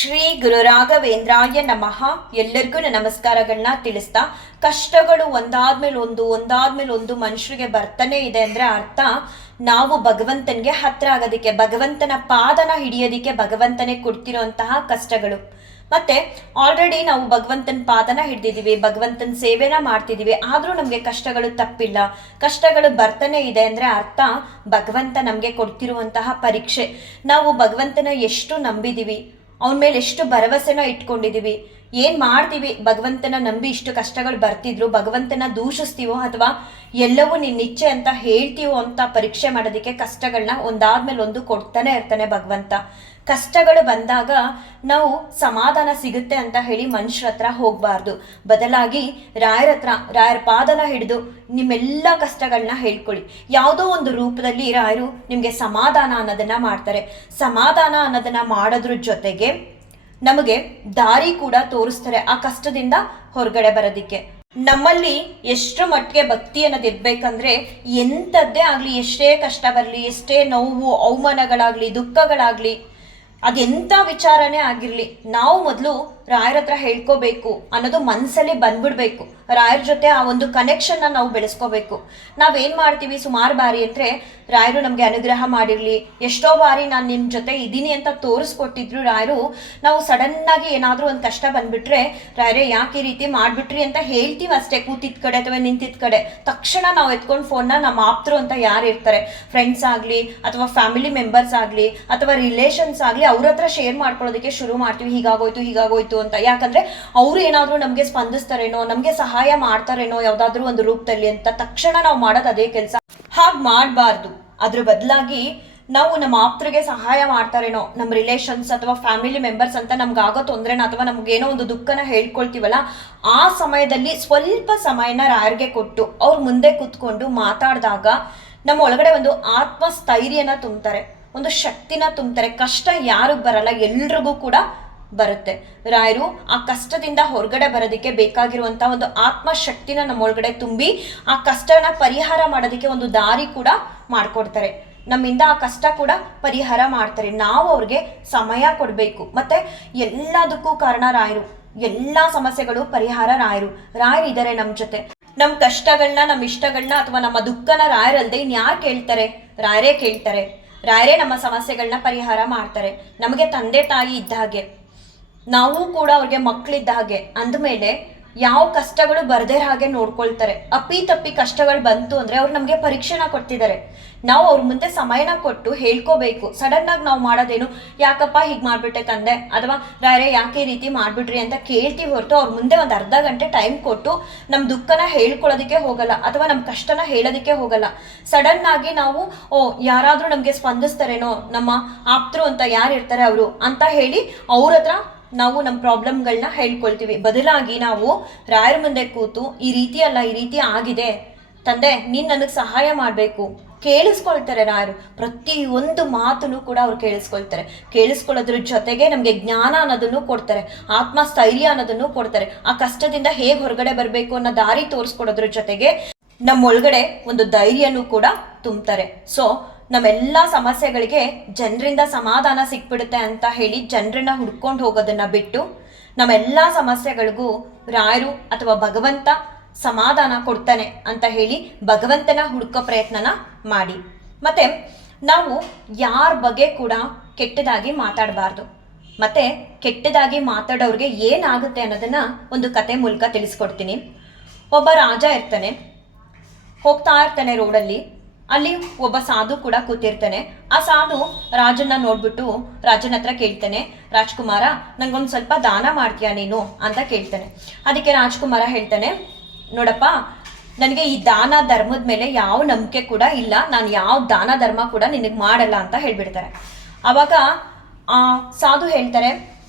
ಶ್ರೀ ಗುರು ರಾಘವೇಂದ್ರಾಯ ನಮಃ. ಎಲ್ಲರಿಗೂ ನಮಸ್ಕಾರಗಳನ್ನ ತಿಳಿಸ್ತಾ, ಕಷ್ಟಗಳು ಒಂದಾದ್ಮೇಲೆ ಒಂದು ಒಂದಾದ್ಮೇಲೆ ಒಂದು ಮನುಷ್ಯರಿಗೆ ಬರ್ತಾನೆ ಇದೆ ಅಂದ್ರೆ ಅರ್ಥ, ನಾವು ಭಗವಂತನಿಗೆ ಹತ್ರ ಆಗೋದಕ್ಕೆ, ಭಗವಂತನ ಪಾದನ ಹಿಡಿಯೋದಿಕ್ಕೆ ಭಗವಂತನೇ ಕೊಡ್ತಿರೋಂತಹ ಕಷ್ಟಗಳು. ಮತ್ತೆ ಆಲ್ರೆಡಿ ನಾವು ಭಗವಂತನ ಪಾದನ ಹಿಡ್ದಿದೀವಿ ಭಗವಂತನ ಸೇವೆನ ಮಾಡ್ತಿದೀವಿ ಆದ್ರೂ ನಮಗೆ ಕಷ್ಟಗಳು ತಪ್ಪಿಲ್ಲ. ಕಷ್ಟಗಳು ಬರ್ತಾನೆ ಇದೆ ಅಂದ್ರೆ ಅರ್ಥ, ಭಗವಂತ ನಮಗೆ ಕೊಡ್ತಿರುವಂತಹ ಪರೀಕ್ಷೆ. ನಾವು ಭಗವಂತನ ಎಷ್ಟು ನಂಬಿದೀವಿ ಅವನ ಮೇಲೆ ಎಷ್ಟು ಭರವಸೆನ ಇಟ್ಕೊಂಡಿದೀವಿ. ಏನ್ ಮಾಡ್ತೀವಿ? ಭಗವಂತನ ನಂಬಿ ಇಷ್ಟು ಕಷ್ಟಗಳು ಬರ್ತಿದ್ರು, ಭಗವಂತನ ದೂಷಿಸ್ತೀವೋ ಅಥವಾ ಎಲ್ಲವೂ ನಿನ್ನ ಇಚ್ಛೆ ಅಂತ ಹೇಳ್ತೀವೋ ಅಂತ ಪರೀಕ್ಷೆ ಮಾಡೋದಕ್ಕೆ ಕಷ್ಟಗಳನ್ನ ಒಂದಾದ್ಮೇಲೆ ಒಂದು ಕೊಡ್ತಾನೆ ಇರ್ತಾನೆ ಭಗವಂತ. ಕಷ್ಟಗಳು ಬಂದಾಗ ನಾವು ಸಮಾಧಾನ ಸಿಗುತ್ತೆ ಅಂತ ಹೇಳಿ ಮನುಷ್ಯರ ಹತ್ರ ಹೋಗಬಾರ್ದು. ಬದಲಾಗಿ ರಾಯರ ಹತ್ರ, ರಾಯರ ಪಾದನ ಹಿಡಿದು ನಿಮ್ಮೆಲ್ಲ ಕಷ್ಟಗಳನ್ನ ಹೇಳ್ಕೊಳ್ಳಿ. ಯಾವುದೋ ಒಂದು ರೂಪದಲ್ಲಿ ರಾಯರು ನಿಮಗೆ ಸಮಾಧಾನ ಅನ್ನೋದನ್ನ ಮಾಡ್ತಾರೆ. ಸಮಾಧಾನ ಅನ್ನೋದನ್ನ ಮಾಡೋದ್ರ ಜೊತೆಗೆ ನಮಗೆ ದಾರಿ ಕೂಡ ತೋರಿಸ್ತಾರೆ ಆ ಕಷ್ಟದಿಂದ ಹೊರಗಡೆ ಬರೋದಿಕ್ಕೆ. ನಮ್ಮಲ್ಲಿ ಎಷ್ಟು ಮಟ್ಟಿಗೆ ಭಕ್ತಿ ಅನ್ನೋದು ಇರ್ಬೇಕಂದ್ರೆ ಎಂಥದ್ದೇ ಆಗಲಿ, ಎಷ್ಟೇ ಕಷ್ಟ ಬರಲಿ, ಎಷ್ಟೇ ನೋವು, ಅವಮಾನಗಳಾಗಲಿ, ದುಃಖಗಳಾಗಲಿ, ಅದೆಂಥ ವಿಚಾರನೇ ಆಗಿರಲಿ, ನಾವು ಮೊದಲು ರಾಯರ ಹತ್ರ ಹೇಳ್ಕೋಬೇಕು ಅನ್ನೋದು ಮನಸ್ಸಲ್ಲಿ ಬಂದ್ಬಿಡ್ಬೇಕು. ರಾಯರ ಜೊತೆ ಆ ಒಂದು ಕನೆಕ್ಷನ್ನ ನಾವು ಬೆಳೆಸ್ಕೋಬೇಕು. ನಾವೇನು ಮಾಡ್ತೀವಿ ಸುಮಾರು ಬಾರಿ ಅಂದರೆ, ರಾಯರು ನಮಗೆ ಅನುಗ್ರಹ ಮಾಡಿರಲಿ, ಎಷ್ಟೋ ಬಾರಿ ನಾನು ನಿಮ್ಮ ಜೊತೆ ಇದ್ದೀನಿ ಅಂತ ತೋರಿಸ್ಕೊಟ್ಟಿದ್ರು ರಾಯರು, ನಾವು ಸಡನ್ನಾಗಿ ಏನಾದರೂ ಒಂದು ಕಷ್ಟ ಬಂದ್ಬಿಟ್ರೆ, ರಾಯರೇ ಯಾಕೆ ಈ ರೀತಿ ಮಾಡಿಬಿಟ್ರಿ ಅಂತ ಹೇಳ್ತೀವಿ ಅಷ್ಟೇ, ಕೂತಿದ್ ಕಡೆ ಅಥವಾ ನಿಂತಿದ್ದ ಕಡೆ. ತಕ್ಷಣ ನಾವು ಎತ್ಕೊಂಡು ಫೋನ್ನ ನಮ್ಮ ಆಪ್ತರು ಅಂತ ಯಾರು ಇರ್ತಾರೆ? ಫ್ರೆಂಡ್ಸ್ ಆಗಲಿ ಅಥವಾ ಫ್ಯಾಮಿಲಿ ಮೆಂಬರ್ಸ್ ಆಗಲಿ ಅಥವಾ ರಿಲೇಷನ್ಸ್ ಆಗಲಿ ಅವ್ರ ಹತ್ರ ಶೇರ್ ಮಾಡ್ಕೊಳ್ಳೋದಕ್ಕೆ ಶುರು ಮಾಡ್ತೀವಿ. ಹೀಗಾಗೋಯ್ತು ಹೀಗಾಗೋಯ್ತು ಅಂತ. ಯಾಕಂದ್ರೆ ಅವ್ರು ಏನಾದರೂ ನಮಗೆ ಸ್ಪಂದಿಸ್ತಾರೇನೋ, ನಮಗೆ ಸಹಾಯ ಮಾಡ್ತಾರೇನೋ ಯಾವುದಾದ್ರೂ ಒಂದು ರೂಪದಲ್ಲಿ ಅಂತ ತಕ್ಷಣ ನಾವು ಮಾಡೋದು ಅದೇ ಕೆಲಸ. ಹಾಗೆ ಮಾಡಬಾರ್ದು. ಅದ್ರ ಬದಲಾಗಿ ನಾವು ನಮ್ಮ ಆಪ್ತರಿಗೆ ಸಹಾಯ ಮಾಡ್ತಾರೇನೋ ನಮ್ಮ ರಿಲೇಷನ್ಸ್ ಅಥವಾ ಫ್ಯಾಮಿಲಿ ಮೆಂಬರ್ಸ್ ಅಂತ ನಮ್ಗೆ ಆಗೋ ತೊಂದ್ರೆನ ಅಥವಾ ನಮ್ಗೇನೋ ಒಂದು ದುಃಖನ ಹೇಳ್ಕೊಳ್ತೀವಲ್ಲ, ಆ ಸಮಯದಲ್ಲಿ ಸ್ವಲ್ಪ ಸಮಯನ ರಾಯರ್ಗೆ ಕೊಟ್ಟು ಅವ್ರ ಮುಂದೆ ಕೂತ್ಕೊಂಡು ಮಾತಾಡಿದಾಗ ನಮ್ಮ ಒಳಗಡೆ ಒಂದು ಆತ್ಮಸ್ಥೈರ್ಯನ ತುಂಬ್ತಾರೆ, ಒಂದು ಶಕ್ತಿನ ತುಂಬ್ತಾರೆ. ಕಷ್ಟ ಯಾರಿಗೂ ಬರಲ್ಲ, ಎಲ್ರಿಗೂ ಕೂಡ ಬರುತ್ತೆ. ರಾಯರು ಆ ಕಷ್ಟದಿಂದ ಹೊರಗಡೆ ಬರೋದಕ್ಕೆ ಬೇಕಾಗಿರುವಂತ ಒಂದು ಆತ್ಮಶಕ್ತಿನ ನಮ್ಮೊಳಗಡೆ ತುಂಬಿ ಆ ಕಷ್ಟನ ಪರಿಹಾರ ಮಾಡೋದಕ್ಕೆ ಒಂದು ದಾರಿ ಕೂಡ ಮಾಡ್ಕೊಡ್ತಾರೆ. ನಮ್ಮಿಂದ ಆ ಕಷ್ಟ ಕೂಡ ಪರಿಹಾರ ಮಾಡ್ತಾರೆ. ನಾವು ಅವ್ರಿಗೆ ಸಮಯ ಕೊಡಬೇಕು. ಮತ್ತೆ ಎಲ್ಲದಕ್ಕೂ ಕಾರಣ ರಾಯರು. ಎಲ್ಲ ಸಮಸ್ಯೆಗಳು ಪರಿಹಾರ ರಾಯರು. ರಾಯರು ಇದ್ದಾರೆ ನಮ್ಮ ಜೊತೆ. ನಮ್ಮ ಕಷ್ಟಗಳನ್ನ ನಮ್ಮ ಇಷ್ಟಗಳನ್ನ ಅಥವಾ ನಮ್ಮ ದುಃಖನ ರಾಯರಲ್ಲದೆ ಇನ್ಯಾರು ಕೇಳ್ತಾರೆ? ರಾಯರೇ ಕೇಳ್ತಾರೆ. ರಾಯರೇ ನಮ್ಮ ಸಮಸ್ಯೆಗಳನ್ನ ಪರಿಹಾರ ಮಾಡ್ತಾರೆ. ನಮಗೆ ತಂದೆ ತಾಯಿ ಇದ್ದ ಹಾಗೆ. ನಾವು ಕೂಡ ಅವ್ರಿಗೆ ಮಕ್ಕಳಿದ್ದ ಹಾಗೆ ಅಂದಮೇಲೆ ಯಾವ ಕಷ್ಟಗಳು ಬರದೇ ಹಾಗೆ ನೋಡ್ಕೊಳ್ತಾರೆ. ಅಪ್ಪಿ ತಪ್ಪಿ ಕಷ್ಟಗಳು ಬಂತು ಅಂದ್ರೆ ಅವ್ರು ನಮಗೆ ಪರೀಕ್ಷೆನ ಕೊಡ್ತಿದ್ದಾರೆ. ನಾವು ಅವ್ರ ಮುಂದೆ ಸಮಯನ ಕೊಟ್ಟು ಹೇಳ್ಕೋಬೇಕು. ಸಡನ್ ಆಗಿ ನಾವು ಮಾಡೋದೇನು? ಯಾಕಪ್ಪ ಹೀಗೆ ಮಾಡ್ಬಿಟ್ಟೆ ತಂದೆ? ಅಥವಾ ರಾಯರೇ ಯಾಕೆ ಈ ರೀತಿ ಮಾಡ್ಬಿಟ್ರಿ? ಅಂತ ಕೇಳ್ತೀವಿ ಹೊರತು ಅವ್ರ ಮುಂದೆ ಒಂದು ಅರ್ಧ ಗಂಟೆ ಟೈಮ್ ಕೊಟ್ಟು ನಮ್ಮ ದುಃಖನ ಹೇಳ್ಕೊಳ್ಳೋದಕ್ಕೆ ಹೋಗಲ್ಲ ಅಥವಾ ನಮ್ಮ ಕಷ್ಟನ ಹೇಳೋದಕ್ಕೆ ಹೋಗಲ್ಲ. ಸಡನ್ ಆಗಿ ನಾವು, ಓ, ಯಾರಾದರೂ ನಮಗೆ ಸ್ಪಂದಿಸ್ತಾರೇನೋ? ನಮ್ಮ ಆಪ್ತರು ಅಂತ ಯಾರು ಇರ್ತಾರೆ ಅವರು? ಅಂತ ಹೇಳಿ ಅವ್ರ ಹತ್ರ ನಾವು ನಮ್ಮ ಪ್ರಾಬ್ಲಮ್ಗಳನ್ನ ಹೇಳ್ಕೊಳ್ತೀವಿ. ಬದಲಾಗಿ ನಾವು ರಾಯರ ಮುಂದೆ ಕೂತು ಈ ರೀತಿ ಅಲ್ಲ, ಈ ರೀತಿ ಆಗಿದೆ. ತಂದೆ, ನೀನು ನನಗೆ ಸಹಾಯ ಮಾಡಬೇಕು. ಕೇಳಿಸ್ಕೊಳ್ತಾರೆ ರಾಯರು. ಪ್ರತಿ ಒಂದು ಮಾತನ್ನು ಕೂಡ ಅವ್ರು ಕೇಳಿಸ್ಕೊಳ್ತಾರೆ. ಕೇಳಿಸ್ಕೊಳ್ಳೋದ್ರ ಜೊತೆಗೆ ನಮಗೆ ಜ್ಞಾನ ಅನ್ನೋದನ್ನು ಕೊಡ್ತಾರೆ. ಆತ್ಮಸ್ಥೈರ್ಯ ಅನ್ನೋದನ್ನು ಕೊಡ್ತಾರೆ. ಆ ಕಷ್ಟದಿಂದ ಹೇಗೆ ಹೊರಗಡೆ ಬರಬೇಕು ಅನ್ನೋ ದಾರಿ ತೋರಿಸ್ಕೊಡೋದ್ರ ಜೊತೆಗೆ ನಮ್ಮೊಳಗಡೆ ಒಂದು ಧೈರ್ಯನೂ ಕೂಡ ತುಂಬ್ತಾರೆ. ಸೊ ನಮ್ಮೆಲ್ಲ ಸಮಸ್ಯೆಗಳಿಗೆ ಜನರಿಂದ ಸಮಾಧಾನ ಸಿಕ್ಬಿಡುತ್ತೆ ಅಂತ ಹೇಳಿ ಜನರನ್ನ ಹುಡ್ಕೊಂಡು ಹೋಗೋದನ್ನ ಬಿಟ್ಟು ನಮ್ಮೆಲ್ಲ ಸಮಸ್ಯೆಗಳಿಗೂ ರಾಯರು ಅಥವಾ ಭಗವಂತ ಸಮಾಧಾನ ಕೊಡ್ತಾನೆ ಅಂತ ಹೇಳಿ ಭಗವಂತನ ಹುಡುಕೋ ಪ್ರಯತ್ನನ ಮಾಡಿ. ಮತ್ತೆ ನಾವು ಯಾರ ಬಗ್ಗೆ ಕೂಡ ಕೆಟ್ಟದಾಗಿ ಮಾತಾಡಬಾರ್ದು. ಮತ್ತೆ ಕೆಟ್ಟದಾಗಿ ಮಾತಾಡೋರಿಗೆ ಏನಾಗುತ್ತೆ ಅನ್ನೋದನ್ನ ಒಂದು ಕತೆ ಮೂಲಕ ತಿಳಿಸ್ಕೊಡ್ತೀನಿ. ಒಬ್ಬ ರಾಜ ಇರ್ತಾನೆ. ಹೋಗ್ತಾ ಇರ್ತಾನೆ ರೋಡಲ್ಲಿ ಅಲ್ಲಿ ಒಬ್ಬ ಸಾಧು ಕೂಡ ಕೂತಿರ್ತಾನೆ. ಆ ಸಾಧು ರಾಜನ್ನ ನೋಡ್ಬಿಟ್ಟು ರಾಜನ ಹತ್ರ ಕೇಳ್ತಾನೆ, ರಾಜ್ಕುಮಾರ, ನಂಗೊಂದು ಸ್ವಲ್ಪ ದಾನ ಮಾಡ್ತೀಯಾ ನೀನು? ಅಂತ ಕೇಳ್ತಾನೆ. ಅದಕ್ಕೆ ರಾಜ್ಕುಮಾರ ಹೇಳ್ತಾನೆ, ನೋಡಪ್ಪ, ನನಗೆ ಈ ದಾನ ಧರ್ಮದ ಮೇಲೆ ಯಾವ ನಂಬಿಕೆ ಕೂಡ ಇಲ್ಲ. ನಾನು ಯಾವ ದಾನ ಧರ್ಮ ಕೂಡ ನಿನಗೆ ಮಾಡಲ್ಲ ಅಂತ ಹೇಳ್ಬಿಡ್ತಾರೆ. ಆವಾಗ ಆ ಸಾಧು ಹೇಳ್ತಾರೆ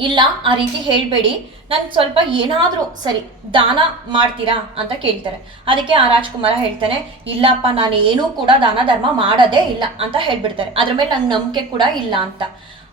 ಇಲ್ಲ, ಆ ರೀತಿ ಹೇಳಬೇಡಿ. ನಾನು ಸ್ವಲ್ಪ ಏನಾದರೂ ಸರಿ, ದಾನ ಮಾಡ್ತೀರಾ ಅಂತ ಕೇಳ್ತಾರೆ. ಅದಕ್ಕೆ ಆ ರಾಜ್ಕುಮಾರ ಹೇಳ್ತಾನೆ, ಇಲ್ಲಪ್ಪ, ನಾನು ಏನೂ ಕೂಡ ದಾನ ಧರ್ಮ ಮಾಡೋದೇ ಇಲ್ಲ ಅಂತ ಹೇಳ್ಬಿಡ್ತಾರೆ. ಅದ್ರ ಮೇಲೆ ನಂಗೆ ನಂಬಿಕೆ ಕೂಡ ಇಲ್ಲ ಅಂತ.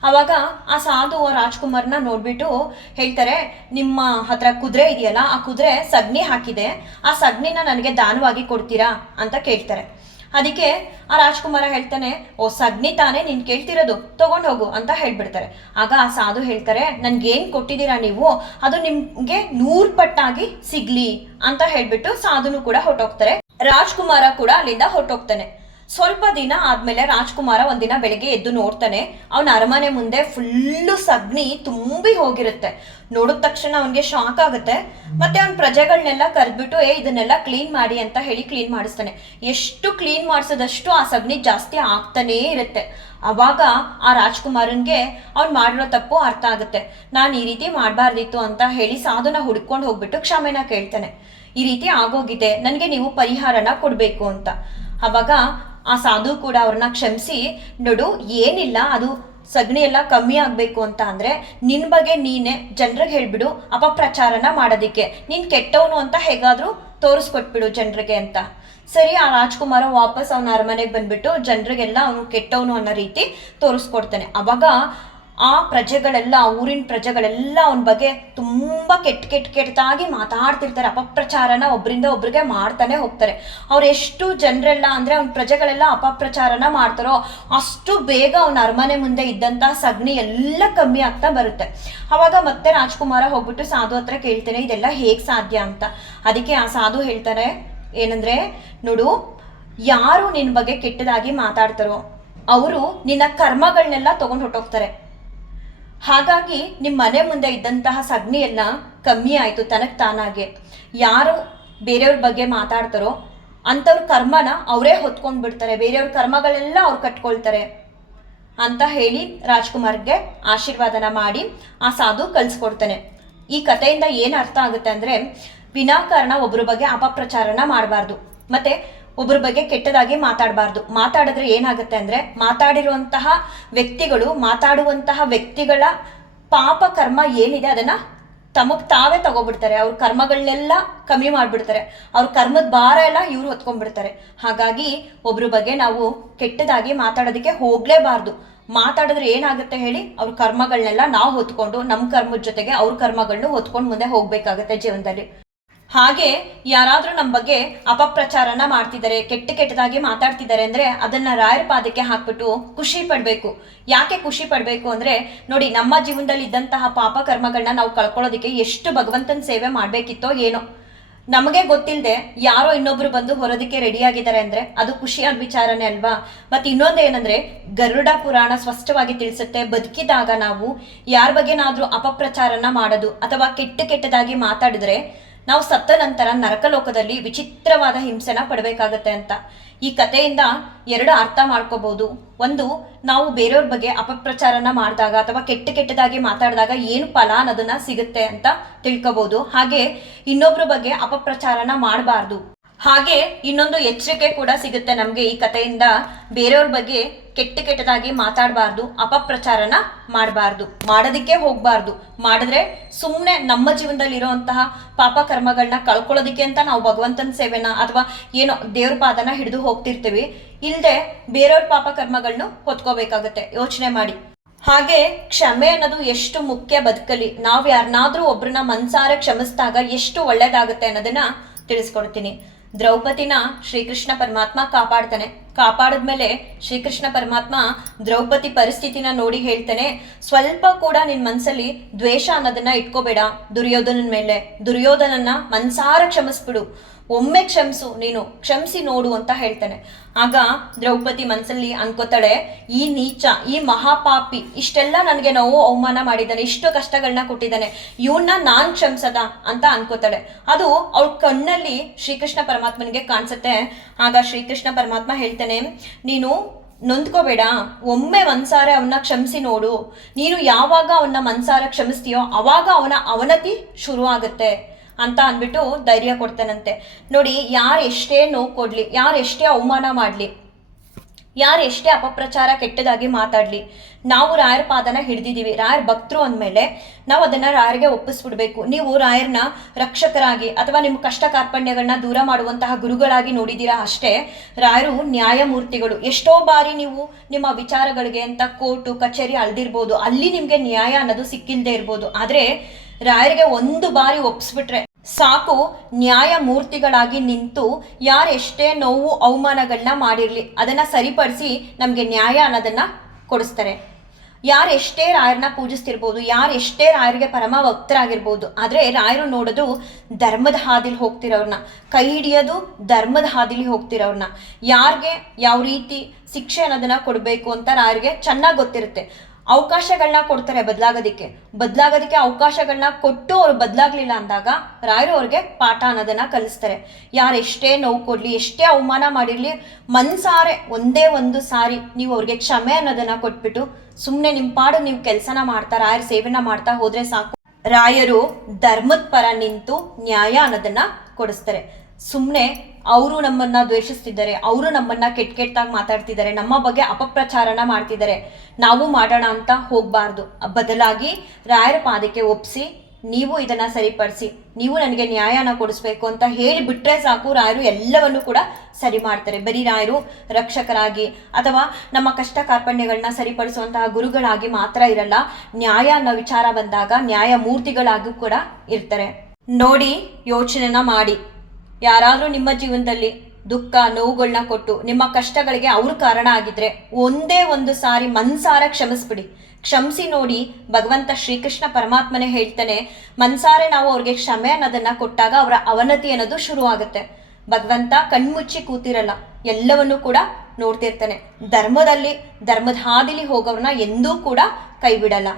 ಆವಾಗ ಆ ಸಾಧು, ಆ ರಾಜ್ಕುಮಾರ್ನ ನೋಡ್ಬಿಟ್ಟು ಹೇಳ್ತಾರೆ, ನಿಮ್ಮ ಹತ್ರ ಕುದುರೆ ಇದೆಯಲ್ಲ, ಆ ಕುದುರೆ ಸಗಣಿ ಹಾಕಿದೆ. ಆ ಸಗ್ನಿನ ನನಗೆ ದಾನವಾಗಿ ಕೊಡ್ತೀರಾ ಅಂತ ಕೇಳ್ತಾರೆ. ಅದಕ್ಕೆ ಆ ರಾಜ್ಕುಮಾರ ಹೇಳ್ತಾನೆ, ಓ ಸಗ್ನಿ ತಾನೇ ನೀನು ಕೇಳ್ತಿರೋದು, ತಗೊಂಡ್ ಹೋಗು ಅಂತ ಹೇಳ್ಬಿಡ್ತಾರೆ. ಆಗ ಆ ಸಾಧು ಹೇಳ್ತಾರೆ, ನನ್ಗೇನ್ ಕೊಟ್ಟಿದ್ದೀರಾ ನೀವು? ಅದು ನಿಮಗೆ ನೂರು ಪಟ್ಟಾಗಿ ಸಿಗ್ಲಿ ಅಂತ ಹೇಳ್ಬಿಟ್ಟು ಸಾಧುನು ಕೂಡ ಹೊಟ್ಟೋಗ್ತಾರೆ ರಾಜ್ಕುಮಾರ ಕೂಡ ಅಲ್ಲಿಂದ ಹೊರಟೋಗ್ತಾನೆ. ಸ್ವಲ್ಪ ದಿನ ಆದ್ಮೇಲೆ ರಾಜ್ಕುಮಾರ ಒಂದಿನ ಬೆಳಗ್ಗೆ ಎದ್ದು ನೋಡ್ತಾನೆ. ಅವನ ಅರಮನೆ ಮುಂದೆ ಫುಲ್ಲು ಸಗ್ನಿ ತುಂಬಿ ಹೋಗಿರುತ್ತೆ. ನೋಡಿದ ತಕ್ಷಣ ಅವನಿಗೆ ಶಾಕ್ ಆಗುತ್ತೆ. ಮತ್ತೆ ಅವನ ಪ್ರಜೆಗಳನ್ನೆಲ್ಲ ಕರೆದ್ಬಿಟ್ಟು, ಏ, ಇದನ್ನೆಲ್ಲ ಕ್ಲೀನ್ ಮಾಡಿ ಅಂತ ಹೇಳಿ ಕ್ಲೀನ್ ಮಾಡಿಸ್ತಾನೆ. ಎಷ್ಟು ಕ್ಲೀನ್ ಮಾಡಿಸೋದಷ್ಟು ಆ ಸಗ್ನಿ ಜಾಸ್ತಿ ಆಗ್ತಾನೇ ಇರುತ್ತೆ. ಅವಾಗ ಆ ರಾಜ್ಕುಮಾರನ್ಗೆ ಅವ್ನು ಮಾಡಿರೋ ತಪ್ಪು ಅರ್ಥ ಆಗುತ್ತೆ. ನಾನು ಈ ರೀತಿ ಮಾಡಬಾರ್ದಿತ್ತು ಅಂತ ಹೇಳಿ ಸಾಧುನ ಹುಡ್ಕೊಂಡು ಹೋಗ್ಬಿಟ್ಟು ಕ್ಷಮೆನ ಕೇಳ್ತಾನೆ. ಈ ರೀತಿ ಆಗೋಗಿದೆ. ನನಗೆ ನೀವು ಪರಿಹಾರನ ಕೊಡಬೇಕು ಅಂತ. ಅವಾಗ ಆ ಸಾಧು ಕೂಡ ಅವ್ರನ್ನ ಕ್ಷಮಿಸಿ, ನೋಡು, ಏನಿಲ್ಲ, ಅದು ಸಗಣಿ ಎಲ್ಲ ಕಮ್ಮಿ ಆಗಬೇಕು ಅಂತ ಅಂದರೆ ನಿನ್ ಬಗ್ಗೆ ನೀನೆ ಜನರಿಗೆ ಹೇಳ್ಬಿಡು, ಅಪಪ್ರಚಾರನ ಮಾಡೋದಿಕ್ಕೆ. ನೀನು ಕೆಟ್ಟವನು ಅಂತ ಹೇಗಾದರೂ ತೋರಿಸ್ಕೊಟ್ಬಿಡು ಜನರಿಗೆ ಅಂತ. ಸರಿ, ಆ ರಾಜ್ಕುಮಾರ ವಾಪಸ್ ಅವನ ಅರಮನೆಗೆ ಬಂದ್ಬಿಟ್ಟು ಜನರಿಗೆಲ್ಲ ಅವನು ಕೆಟ್ಟವನು ಅನ್ನೋ ರೀತಿ ತೋರಿಸ್ಕೊಡ್ತಾನೆ. ಅವಾಗ ಆ ಪ್ರಜೆಗಳೆಲ್ಲ ಊರಿನ ಪ್ರಜೆಗಳೆಲ್ಲ ಅವನ ಬಗ್ಗೆ ತುಂಬ ಕೆಟ್ಟ ಕೆಟ್ಟ ಕೆಟ್ಟದಾಗಿ ಮಾತಾಡ್ತಿರ್ತಾರೆ. ಅಪಪ್ರಚಾರನ ಒಬ್ಬರಿಂದ ಒಬ್ರಿಗೆ ಮಾಡ್ತಾನೆ ಹೋಗ್ತಾರೆ. ಅವ್ರು ಎಷ್ಟು ಜನರೆಲ್ಲ ಅಂದರೆ ಅವ್ನ ಪ್ರಜೆಗಳೆಲ್ಲ ಅಪಪ್ರಚಾರನ ಮಾಡ್ತಾರೋ ಅಷ್ಟು ಬೇಗ ಅವನ ಅರಮನೆ ಮುಂದೆ ಇದ್ದಂಥ ಸಗಣಿ ಎಲ್ಲ ಕಮ್ಮಿ ಆಗ್ತಾ ಬರುತ್ತೆ. ಅವಾಗ ಮತ್ತೆ ರಾಜ್ಕುಮಾರ ಹೋಗ್ಬಿಟ್ಟು ಸಾಧು ಹತ್ರ ಕೇಳ್ತೇನೆ, ಇದೆಲ್ಲ ಹೇಗೆ ಸಾಧ್ಯ ಅಂತ? ಅದಕ್ಕೆ ಆ ಸಾಧು ಹೇಳ್ತಾರೆ ಏನಂದ್ರೆ, ನೋಡು, ಯಾರು ನಿನ್ನ ಬಗ್ಗೆ ಕೆಟ್ಟದಾಗಿ ಮಾತಾಡ್ತಾರೋ, ಅವರು ನಿನ್ನ ಕರ್ಮಗಳನ್ನೆಲ್ಲ ತೊಗೊಂಡು ಹೊಟ್ಟೋಗ್ತಾರೆ ಹಾಗಾಗಿ ನಿಮ್ಮ ಮನೆ ಮುಂದೆ ಇದ್ದಂತಹ ಸಗಣಿಯೆಲ್ಲ ಕಮ್ಮಿ ಆಯಿತು, ತನಗೆ ತಾನಾಗೆ. ಯಾರು ಬೇರೆಯವ್ರ ಬಗ್ಗೆ ಮಾತಾಡ್ತಾರೋ ಅಂಥವ್ರ ಕರ್ಮನ ಅವರೇ ಹೊತ್ಕೊಂಡು ಬಿಡ್ತಾರೆ, ಬೇರೆಯವ್ರ ಕರ್ಮಗಳೆಲ್ಲ ಅವ್ರು ಕಟ್ಕೊಳ್ತಾರೆ. ಅಂತ ಹೇಳಿ ರಾಜ್ಕುಮಾರ್ಗೆ ಆಶೀರ್ವಾದನ ಮಾಡಿ ಆ ಸಾಧು ಕಲಿಸ್ಕೊಡ್ತಾನೆ ಈ ಕಥೆಯಿಂದ ಏನು ಅರ್ಥ ಆಗುತ್ತೆ ಅಂದರೆ, ವಿನಾಕಾರಣ ಒಬ್ಬರ ಬಗ್ಗೆ ಅಪಪ್ರಚಾರನ ಮಾಡಬಾರ್ದು. ಮತ್ತೆ ಒಬ್ಬರ ಬಗ್ಗೆ ಕೆಟ್ಟದಾಗಿ ಮಾತಾಡಬಾರ್ದು. ಮಾತಾಡಿದ್ರೆ ಏನಾಗುತ್ತೆ ಅಂದರೆ ಮಾತಾಡಿರುವಂತಹ ವ್ಯಕ್ತಿಗಳು, ಮಾತಾಡುವಂತಹ ವ್ಯಕ್ತಿಗಳ ಪಾಪ ಕರ್ಮ ಏನಿದೆ ಅದನ್ನು ತಮಗೆ ತಾವೇ ತಗೊಬಿಡ್ತಾರೆ. ಅವ್ರ ಕರ್ಮಗಳನ್ನೆಲ್ಲ ಕಮ್ಮಿ ಮಾಡಿಬಿಡ್ತಾರೆ. ಅವ್ರ ಕರ್ಮದ ಭಾರ ಎಲ್ಲ ಇವರು ಹೊತ್ಕೊಂಡ್ಬಿಡ್ತಾರೆ. ಹಾಗಾಗಿ ಒಬ್ಬರ ಬಗ್ಗೆ ನಾವು ಕೆಟ್ಟದಾಗಿ ಮಾತಾಡೋದಕ್ಕೆ ಹೋಗಲೇಬಾರ್ದು. ಮಾತಾಡಿದ್ರೆ ಏನಾಗುತ್ತೆ ಹೇಳಿ ಅವ್ರ ಕರ್ಮಗಳನ್ನೆಲ್ಲ ನಾವು ಹೊತ್ಕೊಂಡು ನಮ್ಮ ಕರ್ಮದ ಜೊತೆಗೆ ಅವ್ರ ಕರ್ಮಗಳನ್ನೂ ಹೊತ್ಕೊಂಡು ಮುಂದೆ ಹೋಗಬೇಕಾಗುತ್ತೆ ಜೀವನದಲ್ಲಿ. ಹಾಗೆ ಯಾರಾದರೂ ನಮ್ಮ ಬಗ್ಗೆ ಅಪಪ್ರಚಾರನ ಮಾಡ್ತಿದ್ದಾರೆ, ಕೆಟ್ಟ ಕೆಟ್ಟದಾಗಿ ಮಾತಾಡ್ತಿದ್ದಾರೆ ಅಂದರೆ ಅದನ್ನು ರಾಯರ ಪಾದಕ್ಕೆ ಹಾಕ್ಬಿಟ್ಟು ಖುಷಿ ಪಡಬೇಕು. ಯಾಕೆ ಖುಷಿ ಪಡಬೇಕು ಅಂದರೆ ನೋಡಿ ನಮ್ಮ ಜೀವನದಲ್ಲಿ ಇದ್ದಂತಹ ಪಾಪ ಕರ್ಮಗಳನ್ನ ನಾವು ಕಳ್ಕೊಳ್ಳೋದಕ್ಕೆ ಎಷ್ಟು ಭಗವಂತನ ಸೇವೆ ಮಾಡಬೇಕಿತ್ತೋ ಏನೋ. ನಮಗೆ ಗೊತ್ತಿಲ್ಲದೆ ಯಾರೋ ಇನ್ನೊಬ್ರು ಬಂದು ಹೊರೋದಕ್ಕೆ ರೆಡಿ ಆಗಿದ್ದಾರೆ ಅಂದ್ರೆ ಅದು ಖುಷಿಯಾದ ವಿಚಾರನೇ ಅಲ್ವಾ? ಮತ್ತೆ ಇನ್ನೊಂದು ಏನಂದ್ರೆ ಗರುಡ ಪುರಾಣ ಸ್ಪಷ್ಟವಾಗಿ ತಿಳಿಸುತ್ತೆ, ಬದುಕಿದಾಗ ನಾವು ಯಾರ ಬಗ್ಗೆನಾದರೂ ಅಪಪ್ರಚಾರನ ಮಾಡೋದು ಅಥವಾ ಕೆಟ್ಟ ಕೆಟ್ಟದಾಗಿ ಮಾತಾಡಿದ್ರೆ ನಾವು ಸತ್ತ ನಂತರ ನರಕಲೋಕದಲ್ಲಿ ವಿಚಿತ್ರವಾದ ಹಿಂಸೆನ ಪಡಬೇಕಾಗತ್ತೆ ಅಂತ. ಈ ಕಥೆಯಿಂದ ಎರಡು ಅರ್ಥ ಮಾಡ್ಕೋಬಹುದು ಒಂದು, ನಾವು ಬೇರೆಯವ್ರ ಬಗ್ಗೆ ಅಪಪ್ರಚಾರನ ಮಾಡಿದಾಗ ಅಥವಾ ಕೆಟ್ಟ ಕೆಟ್ಟದಾಗಿ ಮಾತಾಡಿದಾಗ ಏನು ಫಲ ಅನ್ನೋದನ್ನ ಸಿಗುತ್ತೆ ಅಂತ ತಿಳ್ಕೊಬಹುದು ಹಾಗೆ ಇನ್ನೊಬ್ರ ಬಗ್ಗೆ ಅಪಪ್ರಚಾರನ ಮಾಡಬಾರ್ದು. ಹಾಗೆ ಇನ್ನೊಂದು ಎಚ್ಚರಿಕೆ ಕೂಡ ಸಿಗುತ್ತೆ ನಮಗೆ ಈ ಕಥೆಯಿಂದ. ಬೇರೆಯವ್ರ ಬಗ್ಗೆ ಕೆಟ್ಟ ಕೆಟ್ಟದಾಗಿ ಮಾತಾಡಬಾರ್ದು, ಅಪಪ್ರಚಾರನ ಮಾಡಬಾರ್ದು, ಮಾಡೋದಕ್ಕೆ ಹೋಗಬಾರ್ದು. ಮಾಡಿದ್ರೆ ಸುಮ್ಮನೆ ನಮ್ಮ ಜೀವನದಲ್ಲಿ ಇರೋವಂತಹ ಪಾಪ ಕರ್ಮಗಳನ್ನ ಕಳ್ಕೊಳ್ಳೋದಕ್ಕೆ ಅಂತ ನಾವು ಭಗವಂತನ ಸೇವೆನ ಅಥವಾ ಏನೋ ದೇವ್ರ ಪಾದನ ಹಿಡಿದು ಹೋಗ್ತಿರ್ತೀವಿ. ಇಲ್ಲದೆ ಬೇರೆಯವ್ರ ಪಾಪ ಕರ್ಮಗಳನ್ನ ಹೊತ್ಕೋಬೇಕಾಗತ್ತೆ. ಯೋಚನೆ ಮಾಡಿ. ಹಾಗೆ ಕ್ಷಮೆ ಅನ್ನೋದು ಎಷ್ಟು ಮುಖ್ಯ ಬದುಕಲಿ ನಾವು ಯಾರನ್ನಾದ್ರೂ ಒಬ್ರನ್ನ ಮನ್ಸಾರ ಕ್ಷಮಿಸಿದಾಗ ಎಷ್ಟು ಒಳ್ಳೇದಾಗುತ್ತೆ ಅನ್ನೋದನ್ನ ತಿಳಿಸ್ಕೊಡ್ತೀನಿ. ದ್ರೌಪದಿನ ಶ್ರೀಕೃಷ್ಣ ಪರಮಾತ್ಮ ಕಾಪಾಡ್ತಾನೆ ಕಾಪಾಡಿದ್ಮೇಲೆ ಶ್ರೀಕೃಷ್ಣ ಪರಮಾತ್ಮ ದ್ರೌಪದಿ ಪರಿಸ್ಥಿತಿನ ನೋಡಿ ಹೇಳ್ತಾನೆ, ಸ್ವಲ್ಪ ಕೂಡ ನಿನ್ ಮನಸ್ಸಲ್ಲಿ ದ್ವೇಷ ಅನ್ನೋದನ್ನ ಇಟ್ಕೋಬೇಡ, ದುರ್ಯೋಧನನ ಮೇಲೆ. ದುರ್ಯೋಧನನ್ನ ಮನ್ಸಾರ ಕ್ಷಮಿಸ್ಬಿಡು. ಒಮ್ಮೆ ಕ್ಷಮಿಸು, ನೀನು ಕ್ಷಮಿಸಿ ನೋಡು ಅಂತ ಹೇಳ್ತಾನೆ. ಆಗ ದ್ರೌಪದಿ ಮನ್ಸಲ್ಲಿ ಅನ್ಕೋತಾಳೆ, ಈ ನೀಚ, ಈ ಮಹಾಪಾಪಿ, ಇಷ್ಟೆಲ್ಲ ನನಗೆ ನೋವು ಅವಮಾನ ಮಾಡಿದ್ದಾನೆ, ಇಷ್ಟು ಕಷ್ಟಗಳನ್ನ ಕೊಟ್ಟಿದ್ದಾನೆ ಇವನ್ನ ನಾನ್ ಕ್ಷಮಿಸದ ಅಂತ ಅನ್ಕೋತಾಳೆ. ಅದು ಅವಳ ಕಣ್ಣಲ್ಲಿ ಶ್ರೀಕೃಷ್ಣ ಪರಮಾತ್ಮನಿಗೆ ಕಾಣಿಸುತ್ತೆ. ಆಗ ಶ್ರೀಕೃಷ್ಣ ಪರಮಾತ್ಮ ಹೇಳ್ತಾನೆ ನೀನು ನೊಂದ್ಕೋಬೇಡ. ಒಮ್ಮೆ ಮನ್ಸಾರೆ ಅವನ್ನ ಕ್ಷಮಿಸಿ ನೋಡು. ನೀನು ಯಾವಾಗ ಅವನ್ನ ಮನ್ಸಾರ ಕ್ಷಮಿಸ್ತೀಯೋ ಅವಾಗ ಅವನ ಅವನತಿ ಶುರು ಆಗುತ್ತೆ ಅಂತ ಅಂದ್ಬಿಟ್ಟು ಧೈರ್ಯ ಕೊಡ್ತಾನಂತೆ. ನೋಡಿ, ಯಾರು ಎಷ್ಟೇ ನೋವು ಕೊಡ್ಲಿ, ಯಾರು ಎಷ್ಟೇ ಅವಮಾನ ಮಾಡಲಿ ಯಾರು ಎಷ್ಟೇ ಅಪಪ್ರಚಾರ ಕೆಟ್ಟದಾಗಿ ಮಾತಾಡಲಿ, ನಾವು ರಾಯರ ಪಾದನ ಹಿಡಿದಿದ್ದೀವಿ ರಾಯರ್ ಭಕ್ತರು ಅಂದಮೇಲೆ ನಾವು ಅದನ್ನು ರಾಯರಿಗೆ ಒಪ್ಪಿಸ್ಬಿಡ್ಬೇಕು. ನೀವು ರಾಯರ್ನ ರಕ್ಷಕರಾಗಿ ಅಥವಾ ನಿಮ್ಮ ಕಷ್ಟ ಕಾರ್ಪಣ್ಯಗಳನ್ನ ದೂರ ಮಾಡುವಂತಹ ಗುರುಗಳಾಗಿ ನೋಡಿದ್ದೀರಾ ಅಷ್ಟೇ, ರಾಯರು ನ್ಯಾಯಮೂರ್ತಿಗಳು. ಎಷ್ಟೋ ಬಾರಿ ನೀವು ನಿಮ್ಮ ವಿಚಾರಗಳಿಗೆ ಅಂತ ಕೋರ್ಟು, ಕಚೇರಿ ಅಳ್ದಿರ್ಬೋದು. ಅಲ್ಲಿ ನಿಮಗೆ ನ್ಯಾಯ ಅನ್ನೋದು ಸಿಕ್ಕಿಲ್ಲದೆ ಇರ್ಬೋದು. ಆದರೆ ರಾಯರಿಗೆ ಒಂದು ಬಾರಿ ಒಪ್ಪಿಸ್ಬಿಟ್ರೆ ಸಾಕು ನ್ಯಾಯಮೂರ್ತಿಗಳಾಗಿ ನಿಂತು ಯಾರೆಷ್ಟೇ ನೋವು ಅವಮಾನಗಳನ್ನ ಮಾಡಿರಲಿ, ಅದನ್ನು ಸರಿಪಡಿಸಿ ನಮಗೆ ನ್ಯಾಯ ಅನ್ನೋದನ್ನು ಕೊಡಿಸ್ತಾರೆ. ಯಾರೆಷ್ಟೇ ರಾಯರನ್ನ ಪೂಜಿಸ್ತಿರ್ಬೋದು, ಯಾರೆಷ್ಟೇ ರಾಯರಿಗೆ ಪರಮ ಭಕ್ತರಾಗಿರ್ಬೋದು ಆದರೆ ರಾಯರು ನೋಡೋದು ಧರ್ಮದ ಹಾದಿಲಿ ಹೋಗ್ತಿರೋರ್ನ, ಕೈ ಹಿಡಿಯೋದು ಧರ್ಮದ ಹಾದಿಲಿ ಹೋಗ್ತಿರೋರ್ನ. ಯಾರಿಗೆ ಯಾವ ರೀತಿ ಶಿಕ್ಷೆ ಅನ್ನೋದನ್ನ ಕೊಡಬೇಕು ಅಂತ ರಾಯರಿಗೆ ಚೆನ್ನಾಗಿ ಗೊತ್ತಿರುತ್ತೆ. ಅವಕಾಶಗಳನ್ನ ಕೊಡ್ತಾರೆ ಬದಲಾಗೋದಕ್ಕೆ. ಬದಲಾಗೋದಕ್ಕೆ ಅವಕಾಶಗಳನ್ನ ಕೊಟ್ಟು ಅವ್ರು ಬದಲಾಗ್ಲಿಲ್ಲ ಅಂದಾಗ ರಾಯರು ಅವ್ರಿಗೆ ಪಾಠ ಅನ್ನೋದನ್ನ ಕಲಿಸ್ತಾರೆ. ಯಾರು ಎಷ್ಟೇ ನೋವು ಕೊಡ್ಲಿ, ಎಷ್ಟೇ ಅವಮಾನ ಮಾಡಿರ್ಲಿ, ಮನ್ಸಾರೆ ಒಂದೇ ಒಂದು ಸಾರಿ ನೀವು ಅವ್ರಿಗೆ ಕ್ಷಮೆ ಅನ್ನೋದನ್ನ ಕೊಟ್ಬಿಟ್ಟು ಸುಮ್ಮನೆ ನಿಮ್ಮ ಪಾಡು ನೀವು ಕೆಲಸನ ಮಾಡ್ತಾ, ರಾಯರ ಸೇವೆನ ಮಾಡ್ತಾ ಹೋದ್ರೆ ಸಾಕು. ರಾಯರು ಧರ್ಮದ ಪರ ನಿಂತು ನ್ಯಾಯ ಅನ್ನೋದನ್ನ ಕೊಡಿಸ್ತಾರೆ. ಸುಮ್ಮನೆ ಅವರು ನಮ್ಮನ್ನ ದ್ವೇಷಿಸ್ತಿದ್ದಾರೆ, ಅವರು ನಮ್ಮನ್ನ ಕೆಟ್ಟ ಕೆಟ್ಟದಾಗಿ ಮಾತಾಡ್ತಿದ್ದಾರೆ, ನಮ್ಮ ಬಗ್ಗೆ ಅಪಪ್ರಚಾರನ ಮಾಡ್ತಿದ್ದಾರೆ. ನಾವು ಮಾಡೋಣ ಅಂತ ಹೋಗಬಾರ್ದು. ಬದಲಾಗಿ ರಾಯರ ಪಾದಕ್ಕೆ ಒಪ್ಪಿಸಿ ನೀವು ಇದನ್ನ ಸರಿಪಡಿಸಿ, ನೀವು ನನಗೆ ನ್ಯಾಯನ ಕೊಡಿಸ್ಬೇಕು ಅಂತ ಹೇಳಿ ಬಿಟ್ರೆ ಸಾಕು ರಾಯರು ಎಲ್ಲವನ್ನು ಕೂಡ ಸರಿ ಮಾಡ್ತಾರೆ. ಬರೀ ರಾಯರು ರಕ್ಷಕರಾಗಿ ಅಥವಾ ನಮ್ಮ ಕಷ್ಟ ಕಾರ್ಪಣ್ಯಗಳನ್ನ ಸರಿಪಡಿಸುವಂತಹ ಗುರುಗಳಾಗಿ ಮಾತ್ರ ಇರಲ್ಲ, ನ್ಯಾಯ ಅನ್ನೋ ವಿಚಾರ ಬಂದಾಗ ನ್ಯಾಯಮೂರ್ತಿಗಳಾಗಿ ಕೂಡ ಇರ್ತಾರೆ. ನೋಡಿ ಯೋಚನೆನ ಮಾಡಿ. ಯಾರಾದರೂ ನಿಮ್ಮ ಜೀವನದಲ್ಲಿ ದುಃಖ ನೋವುಗಳನ್ನ ಕೊಟ್ಟು ನಿಮ್ಮ ಕಷ್ಟಗಳಿಗೆ ಅವ್ರ ಕಾರಣ ಆಗಿದ್ರೆ ಒಂದೇ ಒಂದು ಸಾರಿ ಮನ್ಸಾರ ಕ್ಷಮಿಸ್ಬಿಡಿ. ಕ್ಷಮಿಸಿ ನೋಡಿ ಭಗವಂತ ಶ್ರೀಕೃಷ್ಣ ಪರಮಾತ್ಮನೇ ಹೇಳ್ತಾನೆ, ಮನ್ಸಾರೆ ನಾವು ಅವ್ರಿಗೆ ಕ್ಷಮೆ ಅನ್ನೋದನ್ನ ಕೊಟ್ಟಾಗ ಅವರ ಅವನತಿ ಅನ್ನೋದು ಶುರುವಾಗುತ್ತೆ ಭಗವಂತ ಕಣ್ಮುಚ್ಚಿ ಕೂತಿರಲ್ಲ, ಎಲ್ಲವನ್ನೂ ಕೂಡ ನೋಡ್ತಿರ್ತಾನೆ. ಧರ್ಮದಲ್ಲಿ, ಧರ್ಮದ ಹಾದಿಲಿ ಹೋಗೋರ್ನ ಎಂದೂ ಕೂಡ ಕೈ ಬಿಡಲ್ಲ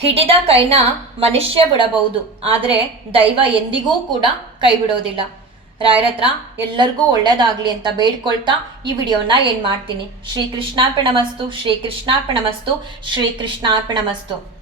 ಹಿಡಿದ ಕೈನ ಮನುಷ್ಯ ಬಿಡಬಹುದು. ಆದರೆ ದೈವ ಎಂದಿಗೂ ಕೂಡ ಕೈ ಬಿಡೋದಿಲ್ಲ. ರಾಯರತ್ರ ಎಲ್ಲರಿಗೂ ಒಳ್ಳೇದಾಗ್ಲಿ ಅಂತ ಬೇಡ್ಕೊಳ್ತಾ ಈ ವಿಡಿಯೋನ ಏನು ಮಾಡ್ತೀನಿ. ಶ್ರೀ ಕೃಷ್ಣಾರ್ಪಣಮಸ್ತು ಶ್ರೀ ಕೃಷ್ಣಾರ್ಪಣಮಸ್ತು ಶ್ರೀ ಕೃಷ್ಣಾರ್ಪಣಮಸ್ತು